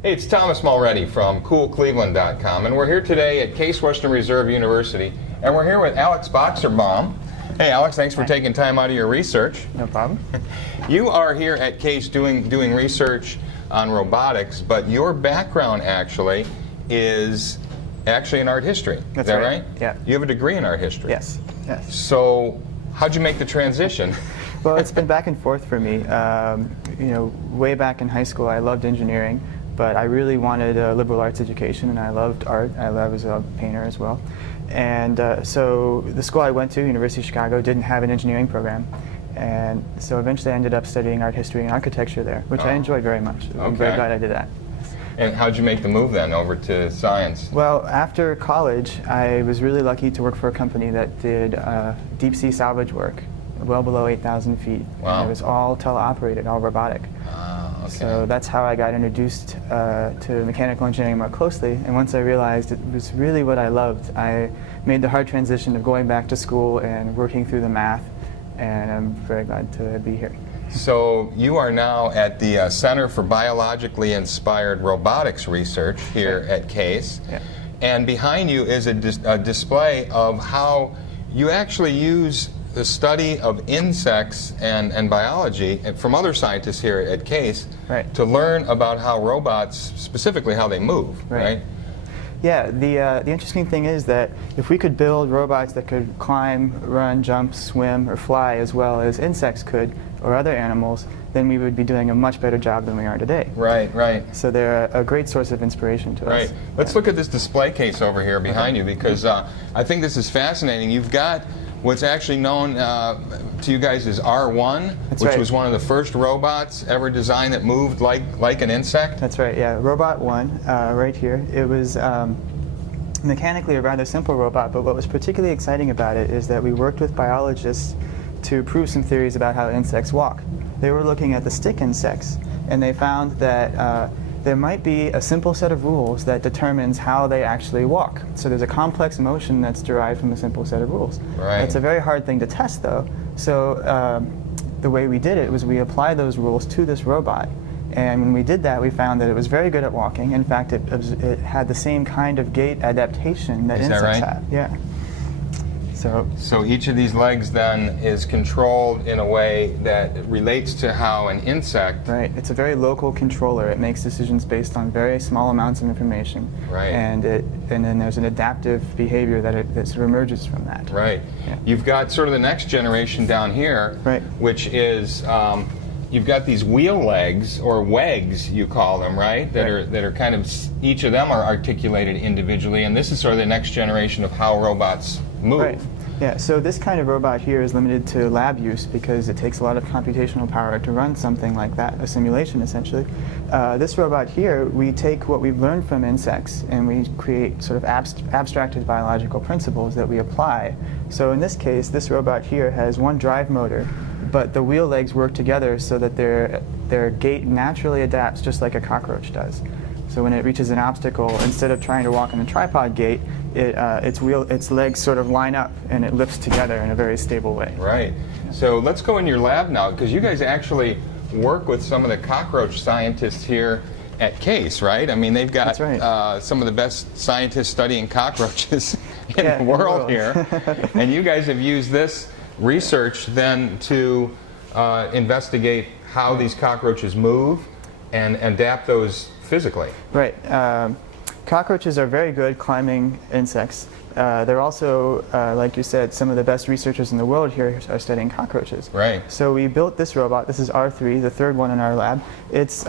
Hey, it's Thomas Mulready from CoolCleveland.com, and we're here today at Case Western Reserve University, and we're here with Alex Boxerbaum. Hey, Alex, thanks for taking time out of your research. No problem. You are here at Case doing research on robotics, but your background actually is in art history. That's Is that right? Yeah. You have a degree in art history. Yes. Yes. So, how'd you make the transition? Well, it's been back and forth for me. Way back in high school, I loved engineering, but I really wanted a liberal arts education, and I loved art. I was a painter as well. And so the school I went to, University of Chicago, didn't have an engineering program. And so eventually I ended up studying art history and architecture there, which I enjoyed very much. I'm very glad I did that. And how'd you make the move then over to science? Well, after college, I was really lucky to work for a company that did deep sea salvage work, well below 8,000 feet. Wow. And it was all teleoperated, all robotic. Okay. So that's how I got introduced to mechanical engineering more closely. And once I realized it was really what I loved, I made the hard transition of going back to school and working through the math. And I'm very glad to be here. So you are now at the Center for Biologically Inspired Robotics Research here at Case. Yeah. And behind you is a display of how you actually use the study of insects and biology from other scientists here at Case to learn about how robots, specifically how they move, right? Yeah, the interesting thing is that if we could build robots that could climb, run, jump, swim, or fly as well as insects could, or other animals, then we would be doing a much better job than we are today. Right, right. So they're a great source of inspiration to us. Right. Let's look at this display case over here behind you, because I think this is fascinating. You've got what's actually known to you guys as R1, which was one of the first robots ever designed that moved like an insect. That's right, yeah. Robot 1, right here. It was mechanically a rather simple robot, but what was particularly exciting about it is that we worked with biologists to prove some theories about how insects walk. They were looking at the stick insects, and they found that there might be a simple set of rules that determines how they actually walk. So there's a complex motion that's derived from a simple set of rules. Right. It's a very hard thing to test, though. So the way we did it was we applied those rules to this robot. And when we did that, we found that it was very good at walking. In fact, it had the same kind of gait adaptation that insects have. Yeah. So each of these legs then is controlled in a way that relates to how an insect... Right. It's a very local controller. It makes decisions based on very small amounts of information. Right. And then there's an adaptive behavior that sort of emerges from that. Right. Yeah. You've got sort of the next generation down here, which is... you've got these wheel legs, or wegs you call them, right? That are kind of, each of them are articulated individually, and this is sort of the next generation of how robots move. Right. Yeah, so this kind of robot here is limited to lab use because it takes a lot of computational power to run something like that, a simulation essentially. This robot here, we take what we've learned from insects and we create sort of abstracted biological principles that we apply. So in this case, this robot here has one drive motor, but the wheel legs work together so that their gait naturally adapts just like a cockroach does. So when it reaches an obstacle, instead of trying to walk in a tripod gait, its legs sort of line up and it lifts together in a very stable way. Right. So let's go in your lab now, because you guys actually work with some of the cockroach scientists here at Case, right? I mean, they've got some of the best scientists studying cockroaches in the world here. And you guys have used this research then to investigate how these cockroaches move and adapt those physically. Right. Cockroaches are very good climbing insects. They're also, like you said, some of the best researchers in the world here are studying cockroaches. Right. So we built this robot. This is R3, the third one in our lab. It's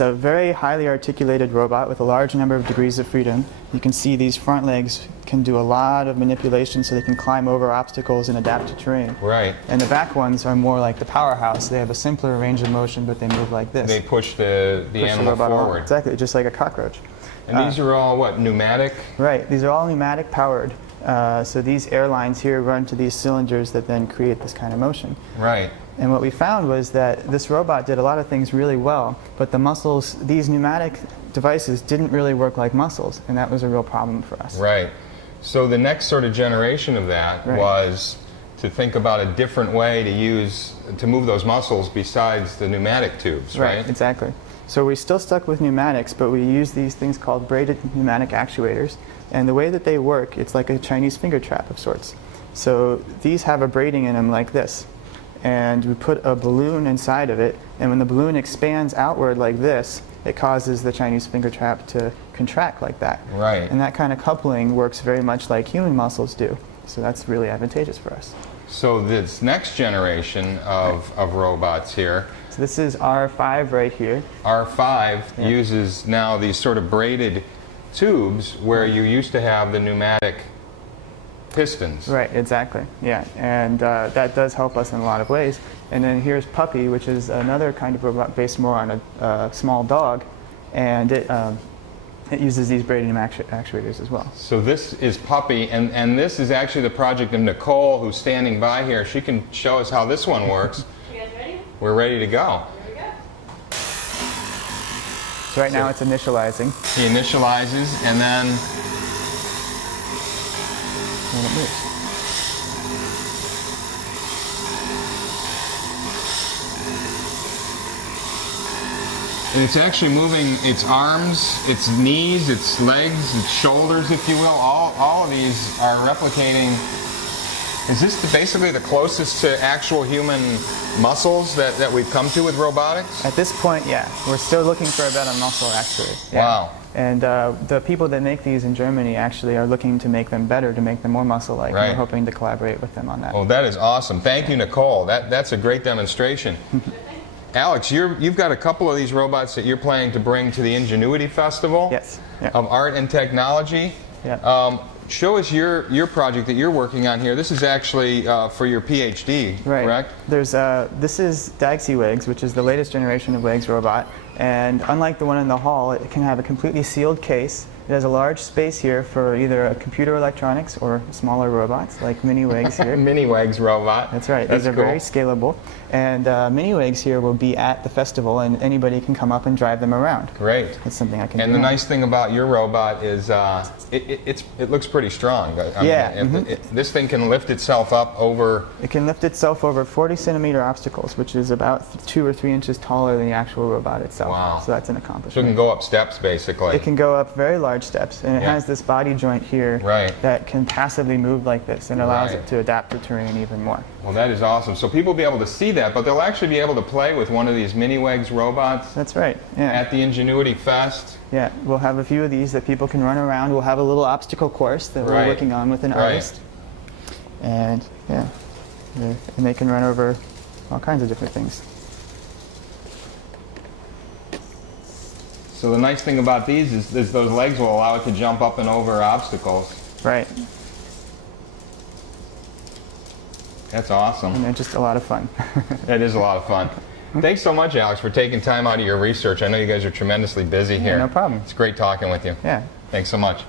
a very highly articulated robot with a large number of degrees of freedom. You can see these front legs can do a lot of manipulation so they can climb over obstacles and adapt to terrain. Right. And the back ones are more like the powerhouse. They have a simpler range of motion, but they move like this. They push the animal forward. Exactly, just like a cockroach. And these are all, what, pneumatic? Right, these are all pneumatic powered. So these airlines here run to these cylinders that then create this kind of motion. Right. And what we found was that this robot did a lot of things really well, but the muscles, these pneumatic devices didn't really work like muscles, and that was a real problem for us. Right. So the next sort of generation of that was to think about a different way to move those muscles besides the pneumatic tubes, right? Right, exactly. So we're still stuck with pneumatics, but we use these things called braided pneumatic actuators. And the way that they work, it's like a Chinese finger trap of sorts. So these have a braiding in them like this. And we put a balloon inside of it, and when the balloon expands outward like this, it causes the Chinese finger trap to contract like that. Right. And that kind of coupling works very much like human muscles do. So that's really advantageous for us. So this next generation of robots here, So this is R5 right here. R5 uses now these sort of braided tubes where you used to have the pneumatic pistons. Right, exactly. Yeah, and that does help us in a lot of ways. And then here's Puppy, which is another kind of robot based more on a small dog, and it uses these braided actuators as well. So this is Puppy, and this is actually the project of Nicole, who's standing by here. She can show us how this one works. You guys ready? We're ready to go. Here we go. So right now it's initializing. He initializes, and then And it moves. and it's actually moving its arms, its knees, its legs, its shoulders, if you will. All of these are replicating. Is this basically the closest to actual human muscles that we've come to with robotics? At this point, yeah, we're still looking for a better muscle actually. Yeah. Wow. And the people that make these in Germany actually are looking to make them better, to make them more muscle-like. Right. We're hoping to collaborate with them on that. Well, that is awesome. Thank you, Nicole. That's a great demonstration. Alex, you've got a couple of these robots that you're planning to bring to the Ingenuity Festival Yes. Yeah. of Art and Technology. Yeah. Show us your project that you're working on here. This is actually for your PhD, Right. correct? There's this is Dagsy Wigs, which is the latest generation of Wigs robot. And unlike the one in the hall, it can have a completely sealed case. It has a large space here for either a computer electronics or smaller robots, like Mini Wigs here. Mini Wags robot. That's right. That's These are cool. very scalable. And Mini Wigs here will be at the festival, and anybody can come up and drive them around. Great. That's something I can do. And the now. nice thing about your robot is it looks pretty strong. Yeah, This thing can lift itself up over. It can lift itself over 40-centimeter obstacles, which is about 2 or 3 inches taller than the actual robot itself. Wow. So that's an So it accomplishment. can go up steps, basically. It can go up very large steps, and it Yeah. has this body joint here Right. that can passively move like this and allows Right. it to adapt to terrain even more. Well, that is awesome. So people will be able to see that, but they'll actually be able to play with one of these Mini Wags robots That's right. Yeah. at the Ingenuity Fest. Yeah. We'll have a few of these that people can run around. We'll have a little obstacle course that Right. we're working on with an Right. artist. And yeah, and they can run over all kinds of different things. So the nice thing about these is those legs will allow it to jump up and over obstacles. Right. That's awesome. And they're just a lot of fun. That is a lot of fun. Thanks so much, Alex, for taking time out of your research. I know you guys are tremendously busy here. no problem. It's great talking with you. Yeah. Thanks so much.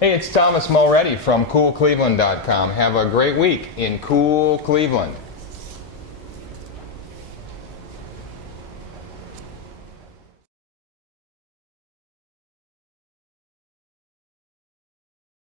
Hey, it's Thomas Mulready from CoolCleveland.com. Have a great week in Cool Cleveland.